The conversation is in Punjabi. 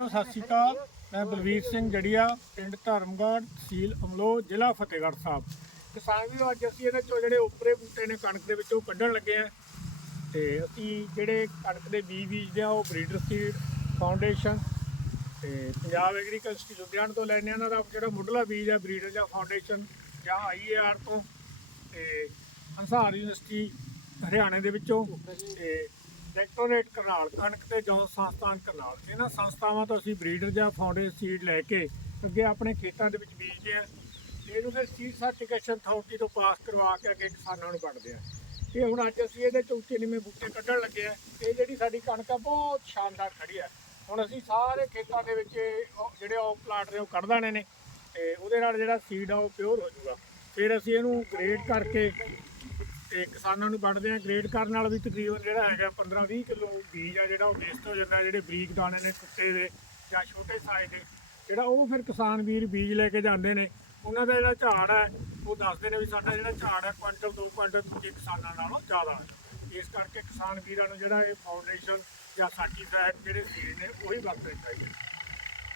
ਸਤਿ ਸ਼੍ਰੀ ਅਕਾਲ, ਮੈਂ ਬਲਵੀਰ ਸਿੰਘ ਜੜੀਆ, ਪਿੰਡ ਧਰਮਗੜ੍ਹ, ਤਹਿਸੀਲ ਅਮਲੋ ਜ਼ਿਲ੍ਹਾ ਫਤਿਹਗੜ੍ਹ ਸਾਹਿਬ। ਕਿਸਾਨ ਵੀ ਅੱਜ ਅਸੀਂ ਇਹਦੇ ਚੋਂ ਜਿਹੜੇ ਉੱਪਰੇ ਬੂਟੇ ਨੇ ਕਣਕ ਦੇ ਵਿੱਚੋਂ ਕੱਢਣ ਲੱਗੇ ਆ ਤੇ ਅਸੀਂ ਜਿਹੜੇ ਕਣਕ ਦੇ ਬੀਜ ਬੀਜਦੇ ਆ ਉਹ ਬਰੀਡਰ ਸੀਡ ਫਾਊਂਡੇਸ਼ਨ ਤੇ ਪੰਜਾਬ ਐਗਰੀਕਲਚਰ ਲੁਧਿਆਣਾ ਤੋਂ ਲੈਣੇ ਆ ਇਹਨਾਂ ਦਾ ਜਿਹੜਾ ਮੁੱਢਲਾ ਬੀਜ ਆ ਬਰੀਡਰ ਜਾਂ ਫਾਊਂਡੇਸ਼ਨ ਜਾਂ ਆਈਏਆਰ ਤੋਂ ਤੇ ਅੰਸਾਰ ਯੂਨੀਵਰਸਿਟੀ ਹਰਿਆਣੇ ਦੇ ਵਿੱਚੋਂ ਤੇ ਡਾਇਰੈਕਟੋਰੇਟ ਕਰਨਾਲ, ਕਣਕ ਤੇ ਜੌਂ ਸੰਸਥਾਨ ਕਰਨਾਲ। ਇਹਨਾਂ ਸੰਸਥਾਵਾਂ ਤੋਂ ਅਸੀਂ ਬਰੀਡਰ ਜਾਂ ਫਾਊਂਡੇਸ਼ਨ ਸੀਡ ਲੈ ਕੇ ਅੱਗੇ ਆਪਣੇ ਖੇਤਾਂ ਦੇ ਵਿੱਚ ਬੀਜਦੇ ਆ ਤੇ ਇਹਨੂੰ ਫਿਰ ਸੀਡ ਸਰਟੀਫਿਕੇਸ਼ਨ ਅਥਾਰਟੀ ਤੋਂ ਪਾਸ ਕਰਵਾ ਕੇ ਅੱਗੇ ਕਿਸਾਨਾਂ ਨੂੰ ਵੰਡਦੇ ਆ ਇਹ ਹੁਣ ਅੱਜ ਅਸੀਂ ਇਹਦੇ ਚੋਂ ਉੱਚੇ ਨੀਵੇਂ ਬੂਟੇ ਕੱਢਣ ਲੱਗੇ ਆ ਇਹ ਜਿਹੜੀ ਸਾਡੀ ਕਣਕ ਆ, ਬਹੁਤ ਸ਼ਾਨਦਾਰ ਖੜੀ ਆ। ਹੁਣ ਅਸੀਂ ਸਾਰੇ ਖੇਤਾਂ ਦੇ ਵਿੱਚ ਉਹ ਜਿਹੜੇ ਉਹ ਪਲਾਟ ਨੇ, ਉਹ ਕੱਢ ਦੇਣੇ ਨੇ। ਤੇ ਉਹਦੇ ਨਾਲ ਜਿਹੜਾ ਸੀਡ ਆ, ਉਹ ਪਿਓਰ ਹੋ ਜਾਊਗਾ। ਫਿਰ ਅਸੀਂ ਇਹਨੂੰ ਗ੍ਰੇਡ ਕਰਕੇ ਤੇ ਕਿਸਾਨਾਂ ਨੂੰ ਵੰਡਦੇ ਆ। ਗ੍ਰੇਡ ਕਰਨ ਨਾਲ ਵੀ ਤਕਰੀਬਨ ਜਿਹੜਾ ਹੈਗਾ 15-20 ਕਿਲੋ ਬੀਜ ਆ, ਜਿਹੜਾ ਉਹ ਵੇਸਟ ਹੋ ਜਾਂਦਾ, ਜਿਹੜੇ ਬਰੀਕ ਦਾਣੇ ਨੇ ਟੁੱਟੇ ਦੇ ਜਾਂ ਛੋਟੇ ਸਾਈਜ਼ ਦੇ, ਜਿਹੜਾ ਉਹ ਫਿਰ ਕਿਸਾਨ ਵੀਰ ਬੀਜ ਲੈ ਕੇ ਜਾਂਦੇ ਨੇ। ਉਹਨਾਂ ਦਾ ਜਿਹੜਾ ਝਾੜ ਹੈ ਉਹ ਦੱਸਦੇ ਨੇ ਵੀ ਸਾਡਾ ਜਿਹੜਾ ਝਾੜ ਹੈ ਕੁਇੰਟਲ ਦੋ ਕੁਇੰਟਲ ਦੂਜੇ ਕਿਸਾਨਾਂ ਨਾਲੋਂ ਜ਼ਿਆਦਾ ਹੈ ਇਸ ਕਰਕੇ ਕਿਸਾਨ ਵੀਰਾਂ ਨੂੰ ਜਿਹੜਾ ਇਹ ਫਾਊਂਡੇਸ਼ਨ ਜਾਂ ਸਰਟੀਫਾਈਡ ਜਿਹੜੇ ਸੀਡ ਨੇ, ਉਹੀ ਵਰਤਣੇ ਚਾਹੀਦੇ